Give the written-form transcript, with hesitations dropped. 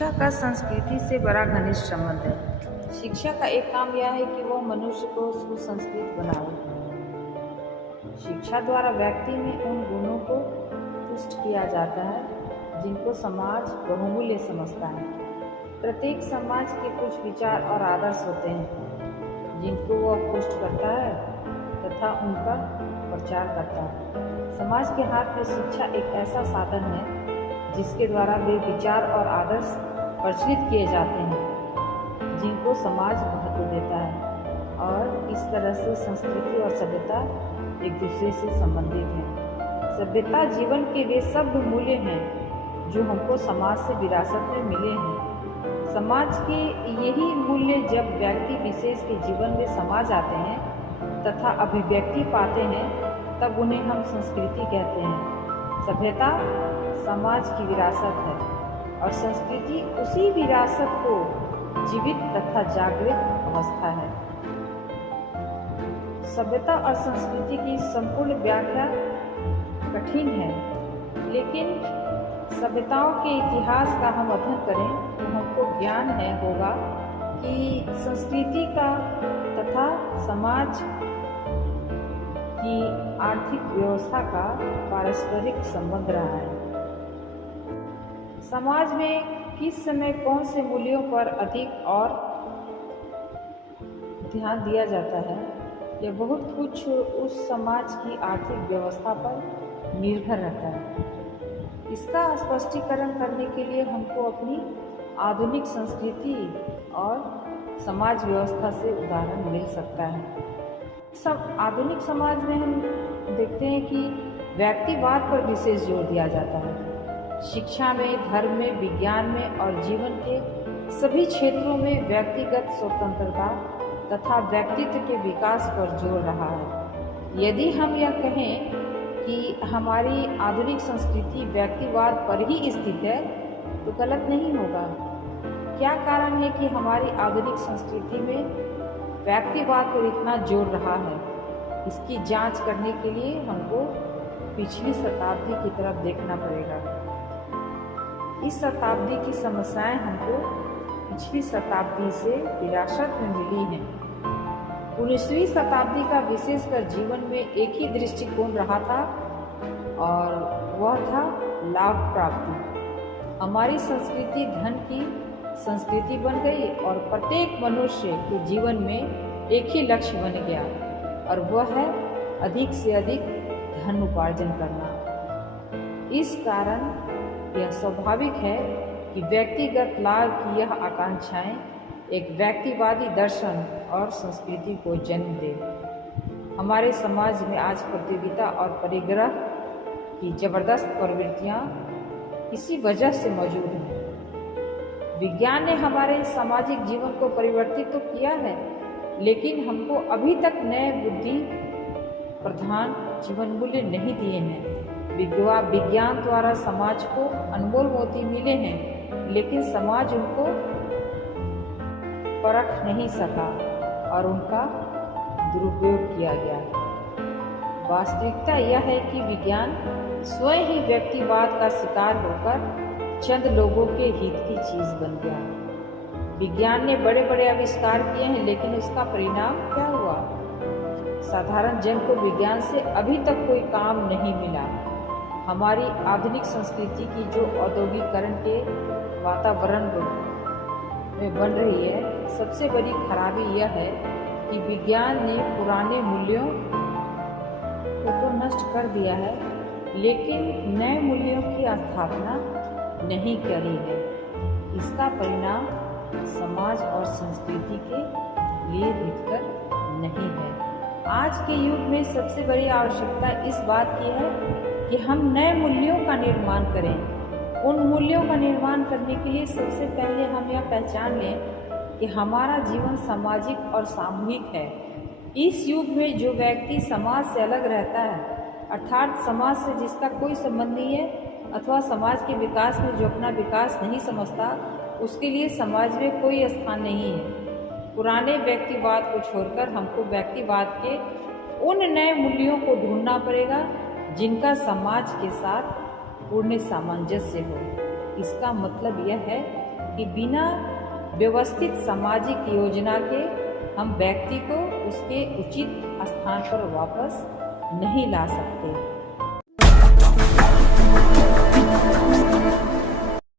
शिक्षा का संस्कृति से बड़ा घनिष्ठ संबंध है। शिक्षा का एक काम यह है कि वह मनुष्य को सुसंस्कृत बनावे। शिक्षा द्वारा व्यक्ति में उन गुणों को पुष्ट किया जाता है जिनको समाज बहुमूल्य समझता है। प्रत्येक समाज के कुछ विचार और आदर्श होते हैं जिनको वह पुष्ट करता है तथा उनका प्रचार करता है। समाज के हाथ में शिक्षा एक ऐसा साधन है जिसके द्वारा वे विचार और आदर्श प्रचलित किए जाते हैं जिनको समाज महत्व देता है, और इस तरह से संस्कृति और सभ्यता एक दूसरे से संबंधित हैं। सभ्यता जीवन के वे सब मूल्य हैं जो हमको समाज से विरासत में मिले हैं। समाज के यही मूल्य जब व्यक्ति विशेष के जीवन में समा जाते हैं तथा अभिव्यक्ति पाते हैं तब उन्हें हम संस्कृति कहते हैं। सभ्यता समाज की विरासत है और संस्कृति उसी विरासत को जीवित तथा जागृत अवस्था है। सभ्यता और संस्कृति की संपूर्ण व्याख्या कठिन है, लेकिन सभ्यताओं के इतिहास का हम अध्ययन करें तो हमको ज्ञान होगा कि संस्कृति का तथा समाज की आर्थिक व्यवस्था का पारस्परिक संबंध रहा है। समाज में किस समय कौन से मूल्यों पर अधिक और ध्यान दिया जाता है, यह बहुत कुछ उस समाज की आर्थिक व्यवस्था पर निर्भर रहता है। इसका स्पष्टीकरण करने के लिए हमको अपनी आधुनिक संस्कृति और समाज व्यवस्था से उदाहरण मिल सकता है। सब आधुनिक समाज में हम देखते हैं कि व्यक्तिवाद पर विशेष जोर दिया जाता है। शिक्षा में, धर्म में, विज्ञान में और जीवन के सभी क्षेत्रों में व्यक्तिगत स्वतंत्रता तथा व्यक्तित्व के विकास पर जोर रहा है। यदि हम यह कहें कि हमारी आधुनिक संस्कृति व्यक्तिवाद पर ही स्थित है तो गलत नहीं होगा। क्या कारण है कि हमारी आधुनिक संस्कृति में व्यक्तिवाद पर इतना जोर रहा है? इसकी जांच करने के लिए हमको पिछली शताब्दी की तरफ देखना पड़ेगा। इस शताब्दी की समस्याएं हमको पिछली शताब्दी से विरासत में मिली हैं। 19वीं शताब्दी का विशेषकर जीवन में एक ही दृष्टिकोण रहा था और वह था लाभ प्राप्ति। हमारी संस्कृति धन की संस्कृति बन गई और प्रत्येक मनुष्य के जीवन में एक ही लक्ष्य बन गया और वह है अधिक से अधिक धन उपार्जन करना। इस कारण यह स्वाभाविक है कि व्यक्तिगत लाभ की यह आकांक्षाएं एक व्यक्तिवादी दर्शन और संस्कृति को जन्म दे। हमारे समाज में आज प्रतियोगिता और परिग्रह की जबरदस्त प्रवृत्तियां इसी वजह से मौजूद हैं। विज्ञान ने हमारे सामाजिक जीवन को परिवर्तित तो किया है, लेकिन हमको अभी तक नए बुद्धि प्रधान जीवन मूल्य नहीं दिए हैं। विज्ञान द्वारा समाज को अनमोल मोती मिले हैं, लेकिन समाज उनको परख नहीं सका और उनका दुरुपयोग किया गया। वास्तविकता यह है कि विज्ञान स्वयं ही व्यक्तिवाद का शिकार होकर चंद लोगों के हित की चीज बन गया। विज्ञान ने बड़े बड़े आविष्कार किए हैं, लेकिन उसका परिणाम क्या हुआ? साधारण जन को विज्ञान से अभी तक कोई काम नहीं मिला। हमारी आधुनिक संस्कृति की जो औद्योगिकरण के वातावरण में बन रही है, सबसे बड़ी खराबी यह है कि विज्ञान ने पुराने मूल्यों को तो नष्ट कर दिया है, लेकिन नए मूल्यों की स्थापना नहीं करी है। इसका परिणाम समाज और संस्कृति के लिए हितकर नहीं है। आज के युग में सबसे बड़ी आवश्यकता इस बात की है कि हम नए मूल्यों का निर्माण करें। उन मूल्यों का निर्माण करने के लिए सबसे पहले हम यह पहचान लें कि हमारा जीवन सामाजिक और सामूहिक है। इस युग में जो व्यक्ति समाज से अलग रहता है, अर्थात समाज से जिसका कोई संबंध नहीं है अथवा समाज के विकास में जो अपना विकास नहीं समझता, उसके लिए समाज में कोई स्थान नहीं है। पुराने व्यक्तिवाद को छोड़कर हमको व्यक्तिवाद के उन नए मूल्यों को ढूंढना पड़ेगा जिनका समाज के साथ पूर्ण सामंजस्य हो। इसका मतलब यह है कि बिना व्यवस्थित सामाजिक योजना के हम व्यक्ति को उसके उचित स्थान पर वापस नहीं ला सकते।